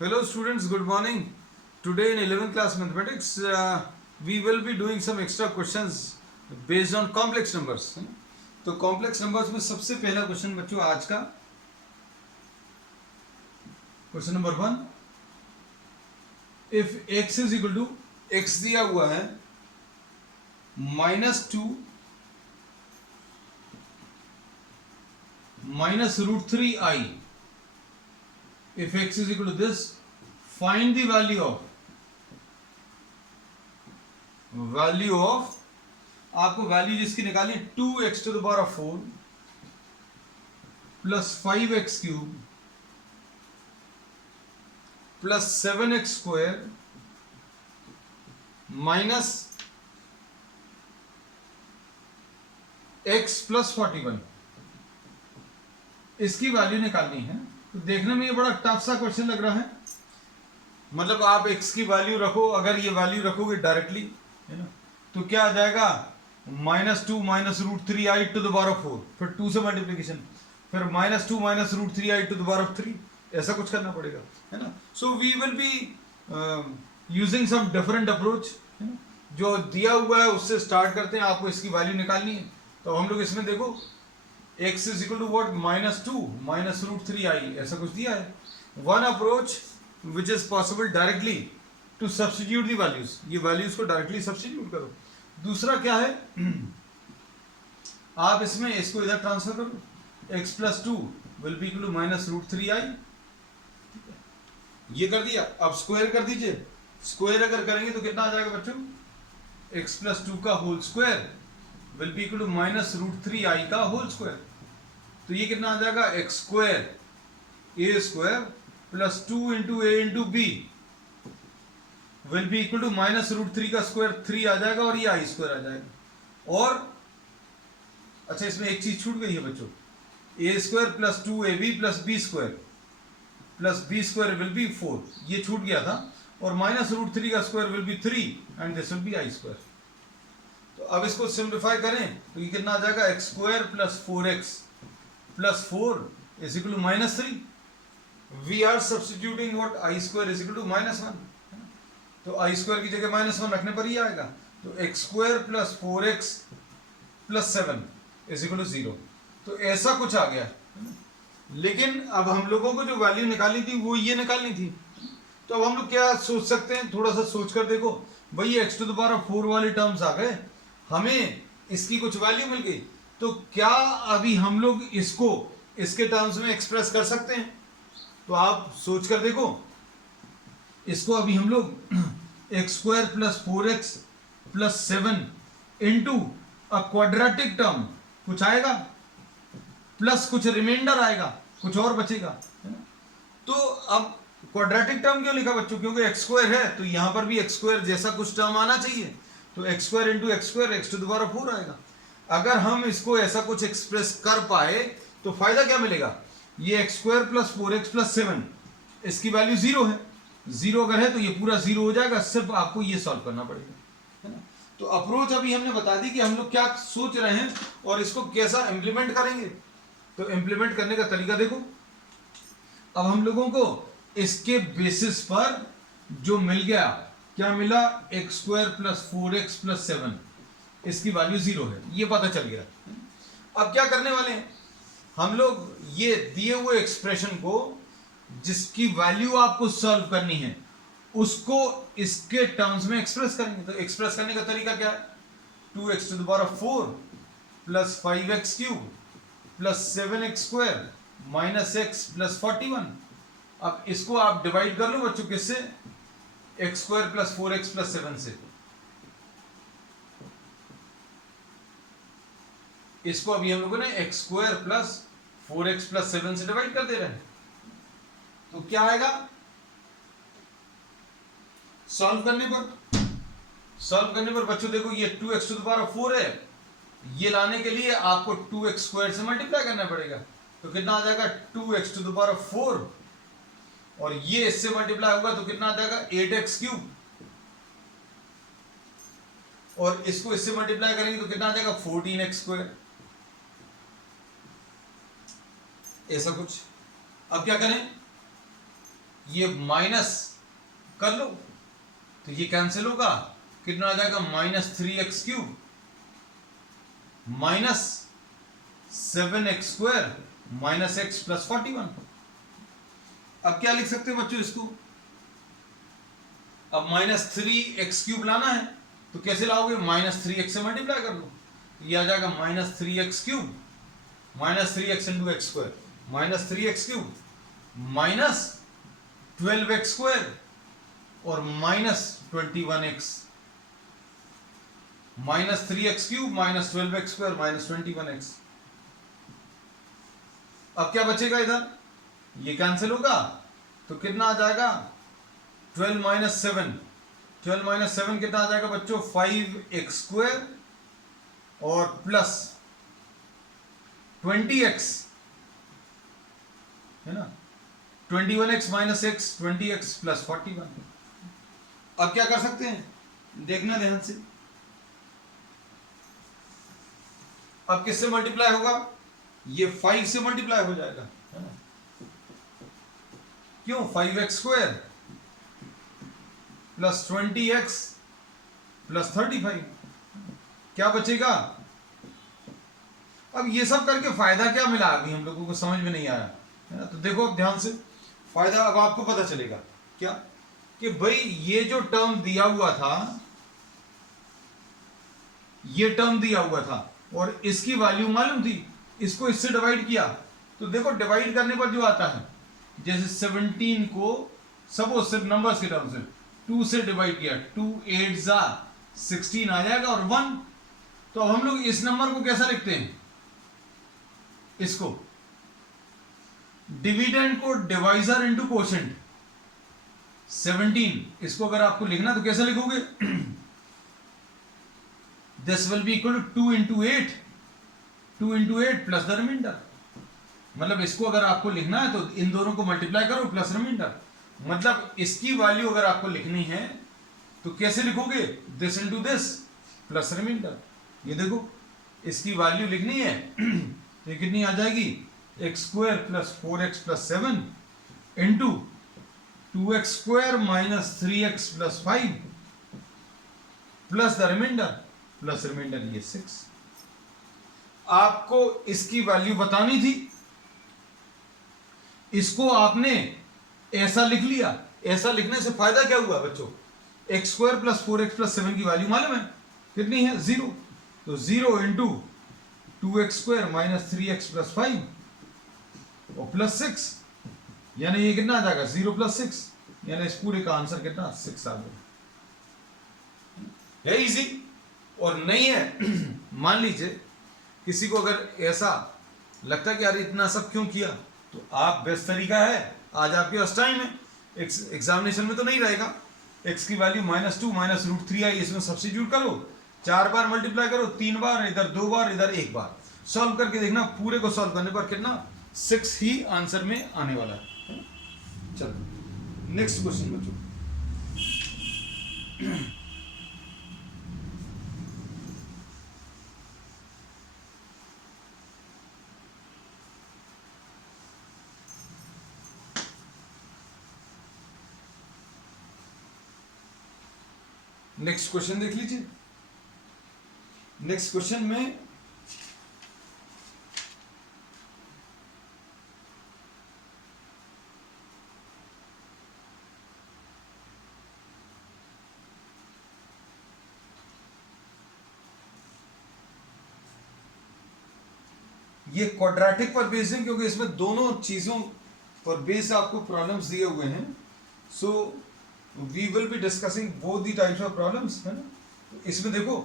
Hello students, good morning. Today in 11th class mathematics, we will be doing some extra questions based on complex numbers. है ना? तो complex numbers में सबसे पहला question बच्चों आज का question number 1. If x is equal to x दिया हुआ है -2 minus √3i. If x is equal to this, find the value of आपको वैल्यू जिसकी निकालनी 2x to the power of 4 plus 5x cube plus 7x square minus x plus 41, इसकी value निकालनी है. तो देखने में ये बड़ा टफ सा क्वेश्चन लग रहा है. मतलब आप x की वैल्यू रखो, अगर ये वैल्यू रखोगे डायरेक्टली, है ना, तो क्या आ जाएगा -2 minus √3i to the power of 4, फिर 2 से मल्टीप्लीकेशन, फिर -2 minus √3i to the power of 3, ऐसा कुछ करना पड़ेगा, है ना. So we will be using some different approach, है ना. जो दिया हुआ है उससे स्टार्ट करते हैं, आपको इसकी वैल्यू निकालनी है. तो हम लोग इसमें देखो x is equal to what, -2 minus √3i, ऐसा कुछ दिया है. One approach which is possible directly to substitute the values, ये वैल्यूज को डायरेक्टली सब्स्टिट्यूट करो. दूसरा क्या है, आप इसमें इसको इधर ट्रांसफर करो, x plus 2 will be equal to -√3i. ये कर दिया. अब स्क्वायर कर दीजिए. स्क्वायर अगर करेंगे तो कितना आ जाएगा बच्चों, x plus 2 का whole square will be equal to -√3i का होल स्क्वायर. तो ये कितना आ जाएगा, x square a square plus 2 into a into b will be equal to -√3 का स्क्वायर 3 आ जाएगा और ये i स्क्वायर आ जाएगा. और अच्छा, इसमें एक चीज छूट गई है बच्चों, a square plus 2ab plus b square will B 4, ये छूट गया था. और -√3 का square will B 3 and this will B i square. तो अब इसको सिंप्लीफाई करें तो ये कितना आ जाएगा, x square plus 4x plus 4 is equal to -3. We are substituting what, i square is equal to -1. तो i स्क्वायर की जगह -1 रखने पर ही आएगा. तो x square plus 4x plus 7 is equal to 0. तो ऐसा कुछ आ गया. लेकिन अब हम लोगों को जो वैल्यू निकालनी थी वो ये निकालनी थी. तो अब हम लोग क्या सोच सकते हैं, थोड़ा सा सोच कर देखो. भाई x to the power of 4 वाले टर्म्स आ गए, हमें इसकी कुछ वैल्यू मिल गई. तो क्या अभी हम लोग इसको इसके टर्म्स में एक्सप्रेस कर सकते हैं? तो आप सोच कर देखो. इसको अभी हम लोग x square plus 4x plus 7 into a quadratic term, कुछ आएगा प्लस कुछ रिमाइंडर आएगा, कुछ और बचेगा, है ना. तो अब क्वाड्रेटिक टर्म क्यों लिखा बच्चों, क्योंकि x स्क्वायर है तो यहां पर भी x स्क्वायर जैसा कुछ टर्म आना चाहिए. तो x square into x square x to the power of 4 आएगा. अगर हम इसको ऐसा कुछ एक्सप्रेस कर पाए तो फायदा क्या मिलेगा, ये x square plus 4x plus 7 इसकी वैल्यू 0 है. 0 अगर है तो ये पूरा 0 हो जाएगा, सिर्फ आपको ये सॉल्व करना पड़ेगा, है ना. तो अप्रोच अभी हमने बता दी कि हम लोग क्या सोच रहे हैं और इसको कैसा इंप्लीमेंट करेंगे. तो इंप्लीमेंट करने का तरीका देखो. अब हम लोगों को इसके बेसिस पर जो मिल गया, क्या मिला, x square plus 4x plus 7 इसकी वैल्यू 0 है, ये पता चल गया. अब क्या करने वाले हैं हम लोग, ये दिए हुए एक्सप्रेशन को जिसकी वैल्यू आपको सॉल्व करनी है उसको इसके टर्म्स में एक्सप्रेस करेंगे. तो एक्सप्रेस करने का तरीका क्या है, 2x to the power of 4 plus 5x cube plus 7x square minus x plus 41. अब इसको आप डिवाइड कर लो बच्चों, किससे, x square plus 4x plus 7 से. इसको अभी हम लोगों ने x square plus 4x plus 7 से डिवाइड कर दे रहे हैं. तो क्या आएगा, सॉल्व करने पर बच्चों देखो, ये 2x to the power of 4 है, ये लाने के लिए आपको 2x स्क्वायर से मल्टीप्लाई करना पड़ेगा. तो कितना आ जाएगा, 2x to the power of 4, और ये इससे मल्टीप्लाई होगा तो कितना आ जाएगा, 8x क्यूब, और इसको इससे मल्टीप्लाई करेंगे तो कितना आ जाएगा, 14x स्क्वायर. ऐसा कुछ. अब क्या करें, ये माइनस कर लो तो ये कैंसिल होगा, कितना आ जाएगा -3x³ minus 7x² minus x plus 41। अब क्या लिख सकते हो बच्चों इसको, अब -3x³ लाना है तो कैसे लाओगे, -3x से मल्टीप्लाई कर लो तो ये आ जाएगा -3x³ -3x into x² -3x³ minus 12x² और -21x -3x³ -12x² -21x। अब क्या बचेगा इधर, ये कैंसिल होगा तो कितना आ जाएगा 12 - 7 12 - 7 कितना आ जाएगा बच्चों 5x² और प्लस 20x है ना, 21x minus x 20x plus 41। अब क्या कर सकते हैं देखना ध्यान से, अब किससे मल्टीप्लाई होगा, ये 5 से मल्टीप्लाई हो जाएगा है ना, क्यों 5x² प्लस 20x प्लस 35 क्या बचेगा। अब ये सब करके फायदा क्या मिला अभी हम लोगों को समझ में नहीं आया है ना, तो देखो अब ध्यान से फायदा अब आपको पता चलेगा क्या, कि भाई ये जो टर्म दिया हुआ था, ये टर्म दिया हुआ था और इसकी वैल्यू मालूम थी, इसको इससे डिवाइड किया तो देखो डिवाइड करने पर जो आता है, जैसे 17 को सपोज सिर्फ नंबर्स के टर्म से 2 से डिवाइड किया, 2 8 जा 16 आ जाएगा और 1। तो अब हम लोग इस नंबर को कैसा लिखते हैं, इसको डिविडेंड को डिवाइजर इंटू कोशेंट 17, इसको अगर आपको लिखना तो कैसे लिखोगे, this will be equal to 2 into 8 2 into 8 plus the remainder. मतलब इसको अगर आपको लिखना है तो इन दोनों को मल्टीप्लाई करो प्लस रिमाइंडर, मतलब इसकी वैल्यू अगर आपको लिखनी है तो कैसे लिखोगे, this into this plus remainder. ये देखो इसकी वैल्यू लिखनी है तो ये कितनी आ जाएगी, x² plus 4x plus 7 into 2x² minus 3x plus 5 plus the remainder ये 6। आपको इसकी वैल्यू बतानी थी, इसको आपने ऐसा लिख लिया, ऐसा लिखने से फायदा क्या हुआ बच्चों, x² प्लस 4x प्लस 7 की वैल्यू मालूम है कितनी है 0, तो 0 into 2x² minus 3x plus 5 और प्लस 6, यानी ये कितना आ जाएगा 0 प्लस 6, यानी इस पूरे का आंसर कितना 6 आ गया। है इजी और नहीं है मान लीजिए किसी को अगर ऐसा लगता है कि यार इतना सब क्यों किया, तो आप बेस्ट तरीका है, आज आपके पास टाइम है, एग्जामिनेशन में तो नहीं रहेगा, x की वैल्यू -2 माइनस √3 आई, इसमें सब्स्टिट्यूट करो, 4 बार मल्टीप्लाई करो, 3 बार इधर, 2 बार इधर, 1 बार सॉल्व करके देखना, पूरे को सॉल्व करने पर कितना 6 ही आंसर में आने वाला है। चलो नेक्स्ट क्वेश्चन बच्चों, नेक्स्ट क्वेश्चन देख लीजिए। नेक्स्ट क्वेश्चन में ये क्वाड्रेटिक पर बेस्ड है, क्योंकि इसमें दोनों चीजों पर बेस्ड आपको प्रॉब्लम्स दिए हुए हैं, so we will be discussing both the types of problems है ना। तो इसमें देखो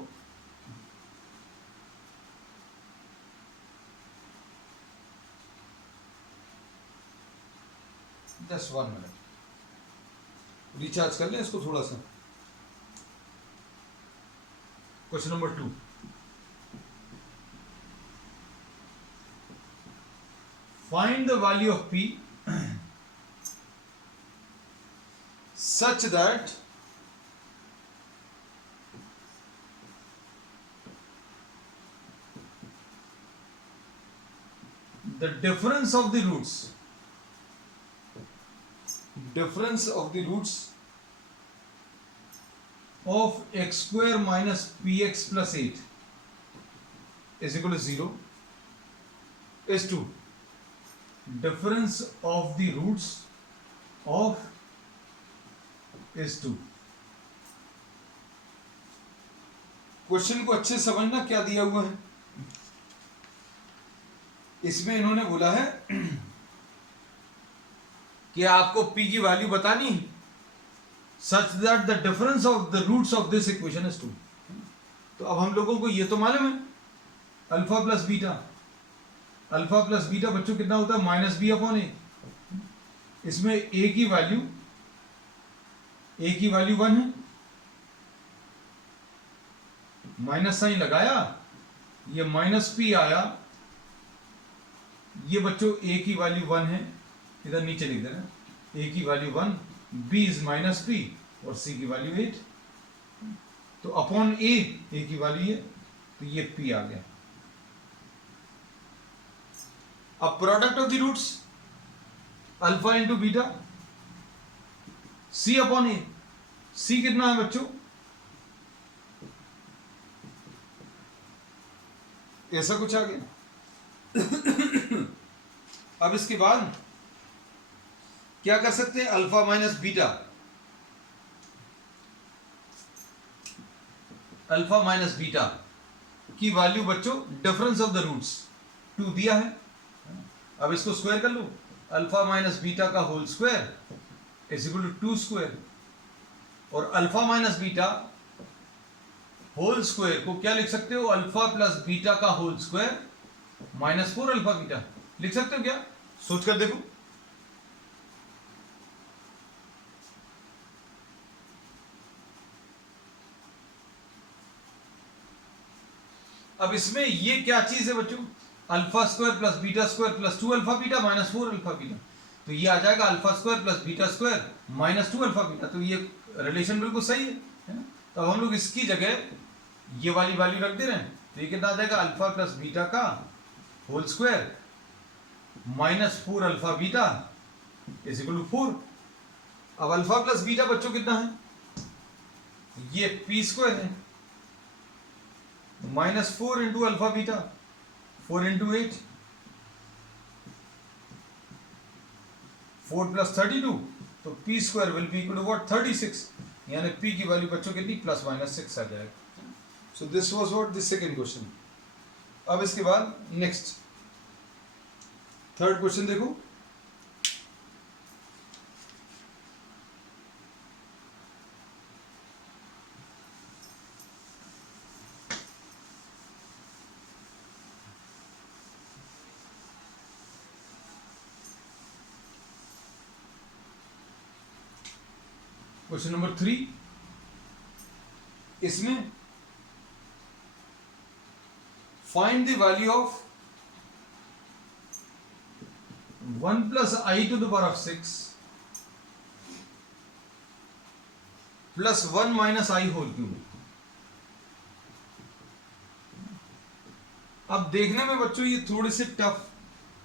जस्ट 1 मिनट रिचार्ज कर लें इसको थोड़ा सा। Question number 2, find the value of p such that the difference of the roots difference of the roots of X square minus P X plus 8 is equal to 0 is to difference of the roots of is 2. Question को अच्छे समझना क्या दिया हुआ है। इसमें इन्होंने बोला है कि आपको p की वैल्यू बतानी such that the difference of the roots of this equation is 2। तो अब हम लोगों को ये तो मालूम है alpha plus beta, alpha plus beta बच्चों कितना होता है माइनस बी अपॉन ए। इसमें ए की वैल्यू 1 है, माइनस साइन लगाया, ये माइनस पी आया, ये बच्चों ए की वैल्यू 1 है, इधर नीचे लिख देना ए की value 1, B is minus P और सी की वैल्यू 8। तो अपॉन ए की वैल्यू है तो ये पी आ गया। अब product of the roots alpha into beta c upon a, c कितना है बच्चों ऐसा कुछ आ गया। अब इसके बाद क्या कर सकते हैं alpha minus beta, alpha minus beta की वैल्यू बच्चों डिफरेंस ऑफ द रूट्स 2 दिया है। अब इसको स्क्वायर कर लो, अल्फा माइनस बीटा का whole square is equal to 2 square, और alpha minus beta whole square को क्या लिख सकते हो अल्फा प्लस बीटा का whole square minus 4 alpha beta लिख सकते हो क्या? सोचकर देखो। अब इसमें ये क्या चीज है बच्चों alpha square plus beta square plus 2 alpha beta minus 4 alpha beta, तो ये आ जाएगा alpha square plus beta square minus 2 alpha beta. तो ये रिलेशन बिल्कुल सही है ना? तो हम लोग इसकी जगह ये वाली वैल्यू रख दे रहे हैं, तो ये कितना आ जाएगा अल्फा प्लस बीटा का whole square minus 4 alpha beta is equal to 4। अब अल्फा प्लस बीटा बच्चों कितना है, ये पी स्क्वायर है minus 4 into alpha beta 4 into 8 4 plus 32, तो P square will be equal to what 36, यानी पी की वैल्यू बच्चों कितनी प्लस माइनस 6 आ जाएगा। So this was what this second question. अब इसके बाद नेक्स्ट थर्ड क्वेश्चन देखो। क्वेश्चन नंबर 3, इसमें find the value of 1 plus I to the power of 6 plus 1 minus I whole cube. अब देखने में बच्चों ये थोड़े से टफ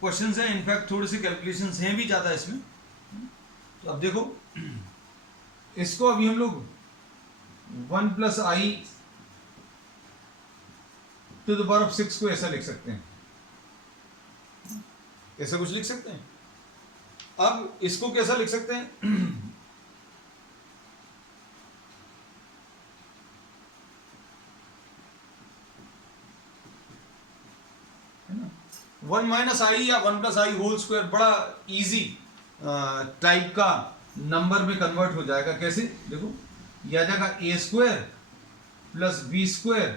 क्वेश्चंस हैं, इनफैक्ट थोड़े से कैलकुलेशंस हैं भी ज्यादा इसमें। तो अब देखो इसको अभी हम लोग 1 plus I to the power of 6 को ऐसा लिख सकते हैं, ऐसा कुछ लिख सकते हैं। अब इसको कैसा लिख सकते हैं है ना 1 माइनस आई या 1 प्लस आई होल स्क्वायर बड़ा इजी टाइप का नंबर में कन्वर्ट हो जाएगा। कैसे देखो ये आ जाएगा a square plus B square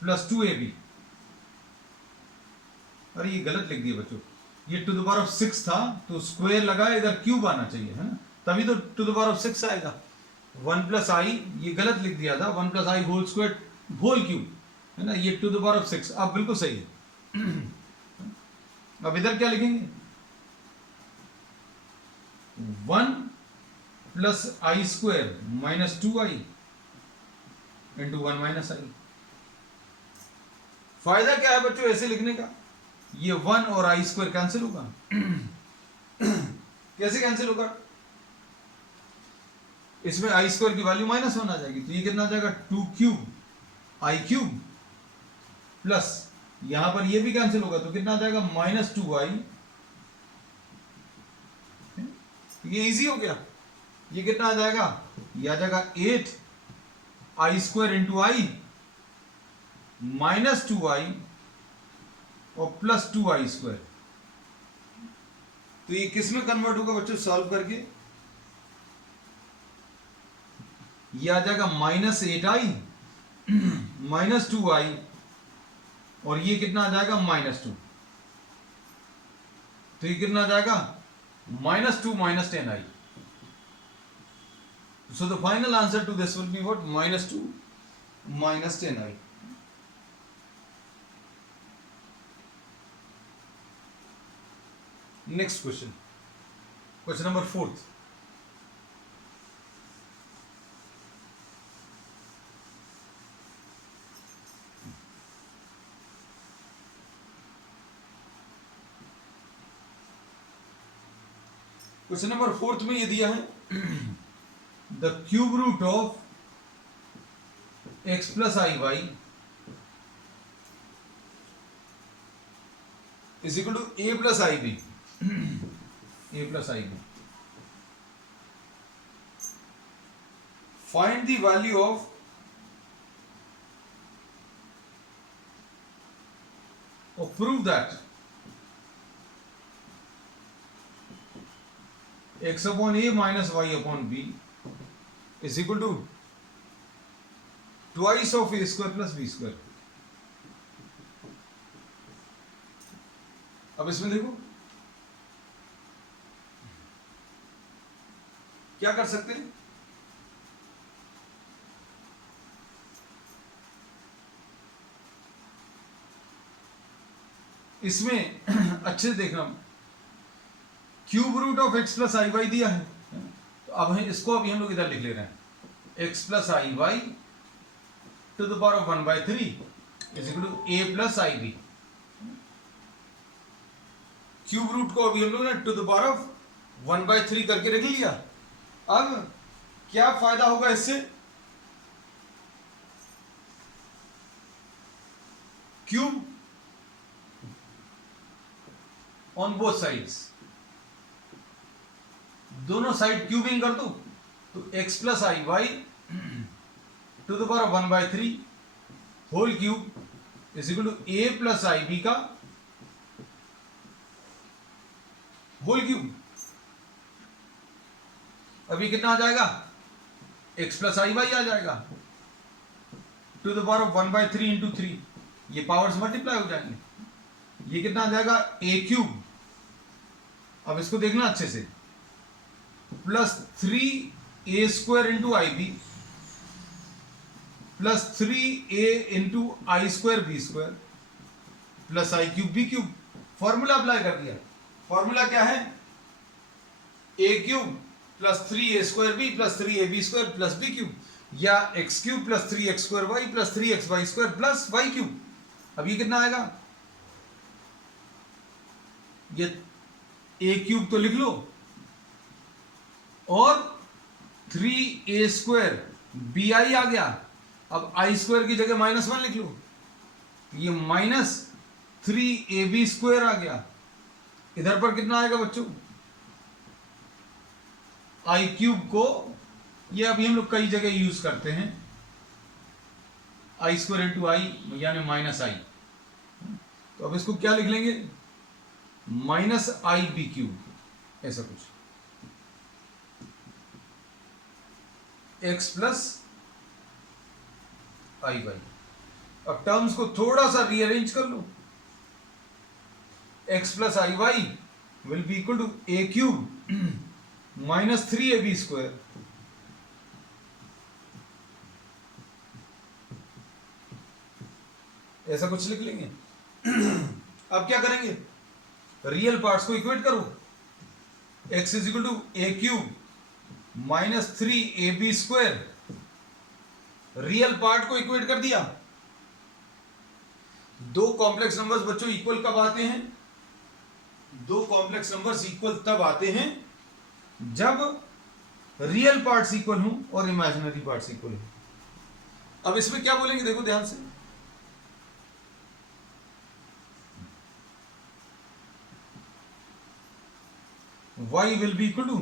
plus 2ab। अरे ये गलत लिख दिया बच्चों, ये टू द पावर ऑफ 6 था तो स्क्वायर लगा, इधर क्यूब आना चाहिए है ना, तभी तो टू द पावर ऑफ 6 आएगा। 1 प्लस आई ये गलत लिख दिया था, 1 plus i whole square whole cube है ना, ये टू द पावर ऑफ 6। अब बिल्कुल सही है। अब इधर क्या लिखेंगे 1 plus i square minus 2i into 1 minus i. फायदा क्या है बच्चों ऐसे लिखने का, ये 1 और आई स्क्वायर कैंसिल होगा। कैसे कैंसिल होगा, इसमें आई स्क्वायर की वैल्यू -1 आ जाएगी, तो ये कितना आ जाएगा 2 क्यूब आई क्यूब प्लस यहां पर ये भी कैंसिल होगा तो कितना आ जाएगा -2i। ये इजी हो गया। ये कितना आ जाएगा, ये आ जाएगा 8 आई स्क्वायर इंटू आई -2i और प्लस 2i स्क्वायर। तो ये किस में कन्वर्ट होगा बच्चों सॉल्व करके, ये आ जाएगा -8i -2i और ये कितना आ जाएगा -2। तो ये कितना आ जाएगा -2 -10i। So the final answer to this will be what? -2 -10i. Next question. Question number 4. Question number 4 में ये दिया है the cube root of x plus I y is equal to a plus I b. a plus I b, find the value of और prove that x upon a minus y upon b is equal to twice of a square plus b square. अब इसमें देखो क्या कर सकते हैं, इसमें अच्छे से देखना, cube root of x plus I Y दिया है, तो अब इसको अभी हम लोग इधर लिख ले रहे हैं x plus I Y to the power of 1/3 is equal to a plus I B. Cube root को अभी हम लोग ने टू द पावर ऑफ 1/3 करके रख लिया। अब क्या फायदा होगा इससे, क्यूब ऑन बोथ साइड्स, दोनों साइड क्यूबिंग कर दो तो x plus I Y to the power 1/3 whole cube is equal to a plus I B का होल क्यूब। अभी कितना आ जाएगा, x प्लस आई वाई आ जाएगा to the power of 1/3 into 3, ये पावर्स मल्टीप्लाई हो जाएंगे, ये कितना आ जाएगा a क्यूब। अब इसको देखना अच्छे से, plus 3a square into i b plus 3a into i square b square plus i cube b cube. Formula apply कर दिया। फॉर्मूला क्या है, a cube plus 3a square b plus 3ab square plus b cube, या x cube plus 3x square y plus 3xy square plus y cube. अब ये कितना आएगा, ये a क्यूब तो लिख लो और 3a स्क्वायर bi आ गया। अब आई स्क्वायर की जगह -1 लिख लो, ये -3ab स्क्वायर आ गया। इधर पर कितना आएगा बच्चों, आई क्यूब को ये अभी हम लोग कई जगह यूज करते हैं, आई स्क्वायर इंटू आई यानी -i। तो अब इसको क्या लिख लेंगे, -ib क्यूब, ऐसा कुछ, x प्लस आई वाई। अब टर्म्स को थोड़ा सा रीअरेंज कर लो, x plus I Y will be equal to a cube -3ab square ऐसा कुछ लिख लेंगे। अब क्या करेंगे, रियल पार्ट्स को इक्वेट करो, x is equal to a cube -3ab square, real part को इक्वेट कर दिया। दो कॉम्प्लेक्स नंबर्स बच्चों इक्वल कब आते हैं, दो कॉम्प्लेक्स नंबर्स इक्वल तब आते हैं जब रियल पार्ट्स इक्वल हूं और इमेजिनरी पार्ट्स इक्वल हूं। अब इसमें क्या बोलेंगे, देखो ध्यान से, y will be equal to,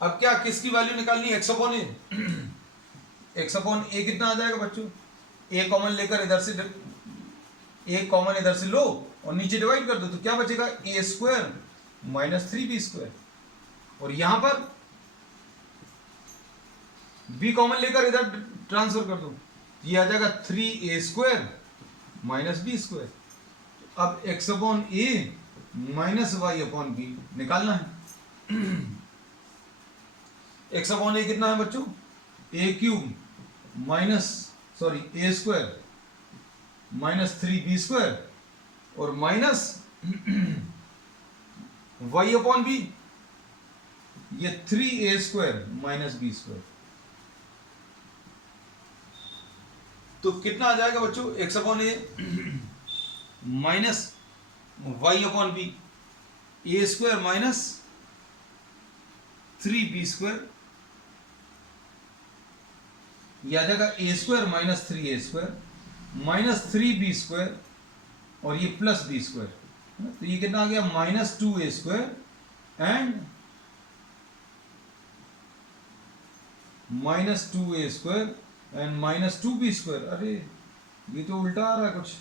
अब क्या किसकी वैल्यू निकालनी है, x upon A. x upon A कितना आ जाएगा बच्चों, a कॉमन लेकर इधर से, a कॉमन इधर से लो और नीचे डिवाइड कर दो, तो क्या बचेगा, a square minus 3b square, और यहां पर b कॉमन लेकर इधर ट्रांसफर कर दो, ये आ जाएगा 3a square minus b square. अब x अपॉन ए माइनस वाई अपॉन बी निकालना है। x अपॉन ए कितना है बच्चों, ए क्यूब माइनस, सॉरी, ए स्क्वायर माइनस 3b स्क्वायर और माइनस y अपॉन बी, ये 3a square minus b square. तो कितना आ जाएगा बच्चों, x upon A minus y upon b, a square minus 3b square, यह आ जाएगा a square minus 3a square minus 3b square और ये प्लस b स्क्वायर, तो ये कितना आ गया, minus 2a square and minus 2a square and minus 2b square. अरे ये तो उल्टा आ रहा है कुछ,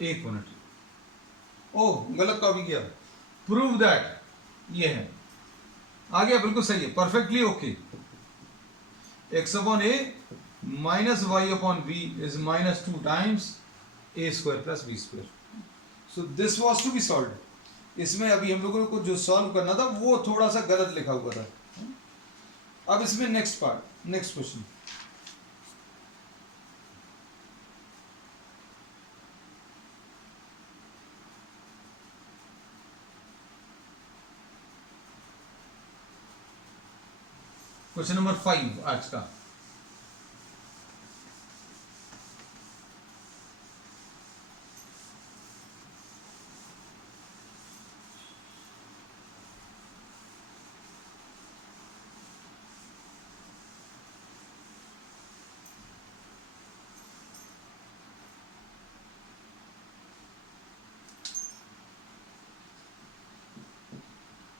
एक मिनट, ओह गलत कॉपी किया, प्रूव दैट, ये है, आ गया, बिल्कुल सही है, perfectly okay. x upon A minus Y upon B is minus 2 times A square plus B square. So this was to be solve. इसमें अभी हम लोगों को जो सॉल्व करना था वो थोड़ा सा गलत लिखा हुआ था। अब इसमें next part, next question, question number 5 आज का।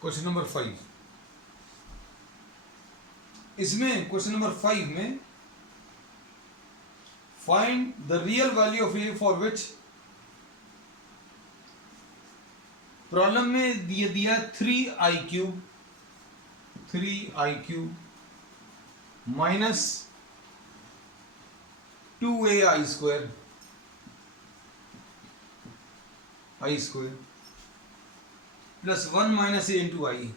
क्वेश्चन नंबर 5, इसमें क्वेश्चन नंबर 5 में find the real value of a for which, problem में दिया 3i cube minus 2ai square plus 1 minus a into i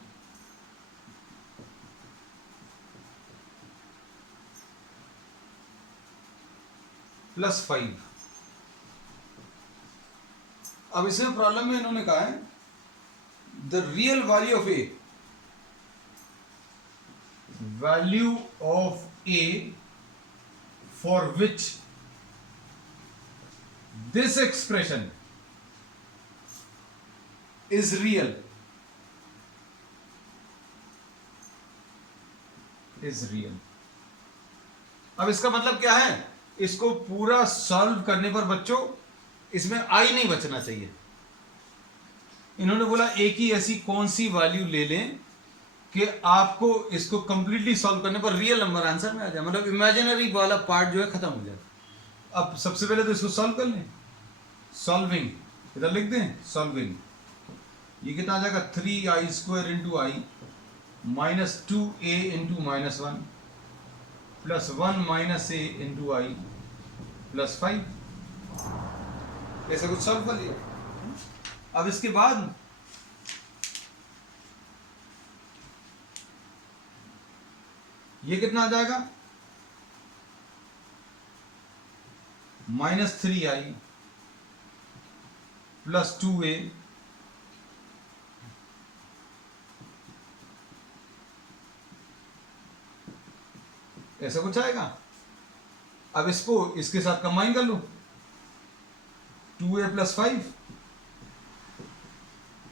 plus 5। अब इसमें प्रॉब्लम में इन्होंने कहा है the real value of a for which this expression is real, अब इसका मतलब क्या है, इसको पूरा सॉल्व करने पर बच्चों इसमें आई नहीं बचना चाहिए। इन्होंने बोला ए की ऐसी कौन सी वैल्यू ले लें कि आपको इसको कंप्लीटली सॉल्व करने पर रियल नंबर आंसर में आ जाए, मतलब इमेजिनरी वाला पार्ट जो है खत्म हो जाए। अब सबसे पहले तो इसको सॉल्व कर लें, सॉल्विंग, इधर लिख दें सॉल्विंग, ये कितना आ जाएगा 3i square into i minus 2a into minus 1 plus 1 minus a into i plus 5, ऐसा कुछ सॉल्व कर लिया। अब इसके बाद ये कितना आ जाएगा, माइनस 3i प्लस 2a ऐसा कुछ आएगा। अब इसको इसके साथ कंबाइन कर लो, 2a प्लस 5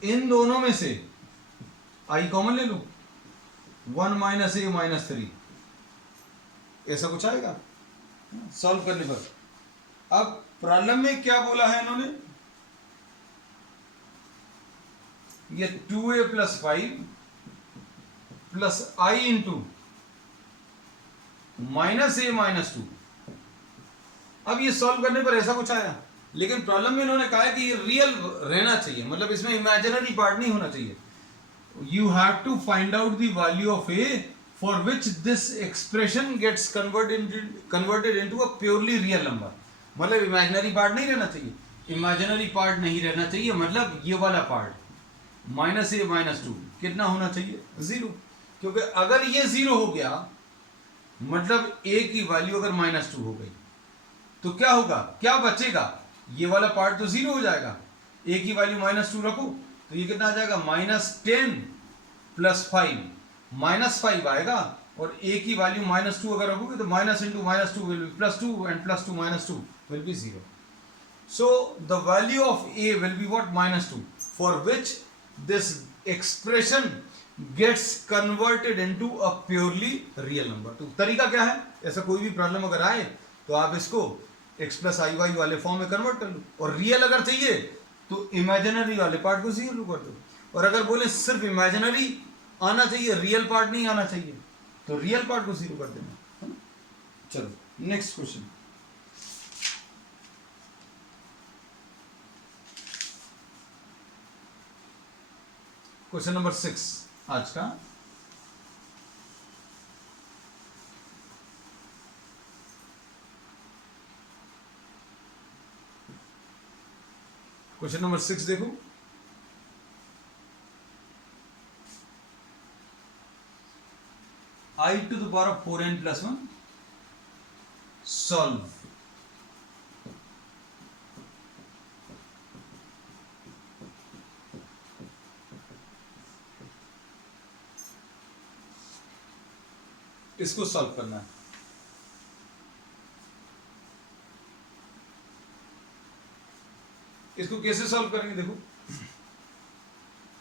इन दोनों में से आई कॉमन ले लो, 1 माइनस ए माइनस 3, ऐसा कुछ आएगा सॉल्व करने पर। अब प्रॉब्लम में क्या बोला है इन्होंने, ये 2a प्लस 5 प्लस आई इंटू माइनस ए माइनस 2। अब ये सॉल्व करने पर ऐसा कुछ आया, लेकिन प्रॉब्लम में इन्होंने कहा है कि ये रियल रहना चाहिए, मतलब इसमें इमेजिनरी पार्ट नहीं होना चाहिए। You have to find out the value of a for which this expression gets converted into a purely real number. मतलब इमेजिनरी पार्ट नहीं रहना चाहिए, इमेजिनरी पार्ट नहीं रहना चाहिए, मतलब ये वाला पार्ट माइनस ए माइनस 2 कितना होना चाहिए, 0। क्योंकि अगर ये 0 हो गया मतलब ए की वैल्यू अगर माइनस 2 हो गई तो क्या होगा, क्या बचेगा, ये वाला पार्ट तो 0 हो जाएगा। ए की वैल्यू माइनस 2 रखो तो ये कितना आ जाएगा, -10 प्लस 5, -5 आएगा। और ए की वैल्यू -2 अगर रखोगे तो minus into minus 2 will B +2 and +2 -2 will B 0। So the value of a will be what, -2, for which this expression gets converted into a purely real number। तो तरीका क्या है, ऐसा कोई भी प्रॉब्लम अगर आए तो आप इसको x प्लस आई वाई वाले फॉर्म में कन्वर्ट कर लो, और रियल अगर चाहिए तो इमेजिनरी वाले पार्ट को 0 कर दो। और अगर बोले सिर्फ इमेजिनरी आना चाहिए, रियल पार्ट नहीं आना चाहिए, तो रियल पार्ट को 0 कर देना, है ना। चलो नेक्स्ट क्वेश्चन। क्वेश्चन नंबर 6 आज का। क्वेश्चन नंबर 6 देखो, I to the power of 4n plus 1 solve। इसको सॉल्व करना है। इसको कैसे सॉल्व करेंगे, देखो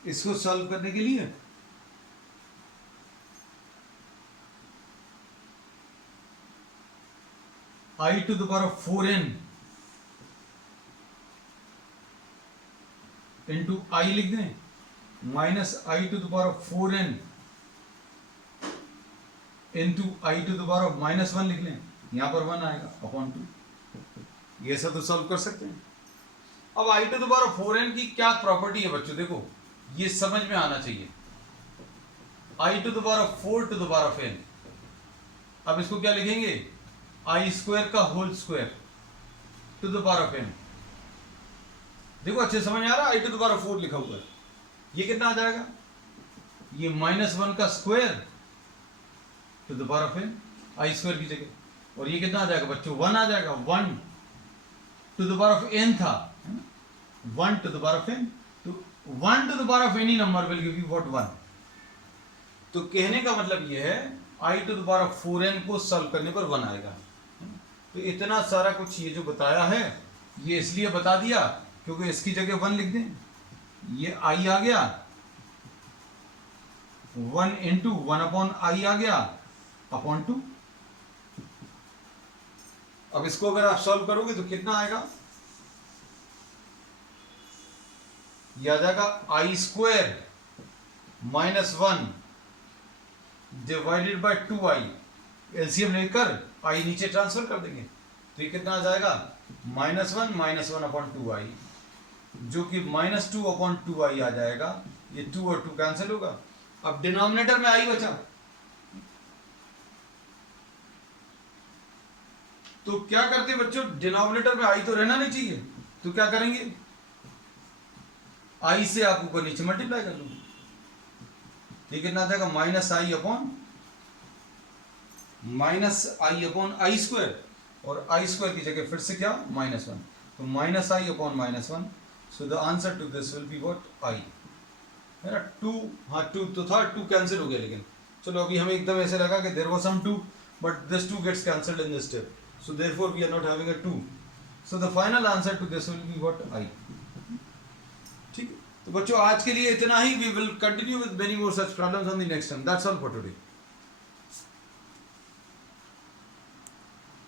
इसको सॉल्व करने के लिए I to the power of 4n into i लिख दें, minus I to the power of 4n into i to the power of -1 लिख लें, यहां पर 1 आएगा अपॉन 2। ये सब तो सॉल्व कर सकते हैं। अब i to the power of 4n की क्या प्रॉपर्टी है बच्चों, देखो ये समझ में आना चाहिए। I to the power of 4 to the power of n, अब इसको क्या लिखेंगे, आई स्क्वायर का whole square to the power of n। देखो अच्छे समझ आ रहा है, i to the power of 4 लिखा हुआ है, ये कितना आ जाएगा, ये -1 का square to the power of n, i square की जगह, और ये कितना आ जाएगा बच्चों, 1 आ जाएगा, 1 to the power of n था, 1 to the power of n, तो 1 to the power of any number will give you what, 1। तो कहने का मतलब ये है i to the power of 4n को सॉल्व करने पर 1 आएगा। तो इतना सारा कुछ ये जो बताया है ये इसलिए बता दिया क्योंकि इसकी जगह 1 लिख दें, ये आई आ गया, 1 इंटू 1 अपॉन आई आ गया अपॉन 2। अब इसको अगर आप सॉल्व करोगे तो कितना आएगा, यह आ जाएगा i square -1 divided by 2i, LCM लेकर आई नीचे ट्रांसफर कर देंगे तो ये कितना आ जाएगा, -1 अपॉन 2i, जो कि -2 अपॉन 2i आ जाएगा। ये 2 और 2 कैंसिल होगा, अब डिनोमिनेटर में आई बचा, तो क्या करते बच्चों, डिनोमिनेटर में आई तो रहना नहीं चाहिए, तो क्या करेंगे, आई से आप ऊपर नीचे मल्टीप्लाई कर लो, ठीक कितना आ जाएगा, -i अपॉन आई स्क्वायर, और आई स्क्वायर की जगह फिर से क्या, -1, तो -i upon -1। So the answer to this will be what, i है ना। 2, हाँ 2 तो था, 2 कैंसिल हो गया, लेकिन चलो अभी हमें एकदम ऐसे लगा कि there was some 2 but this 2 gets cancelled in this step, so therefore we are not having a 2, so the final answer to this will be what, i। ठीक है, तो तो बच्चों आज के लिए इतना ही. We will continue with many more such problems on the next time. That's all for today.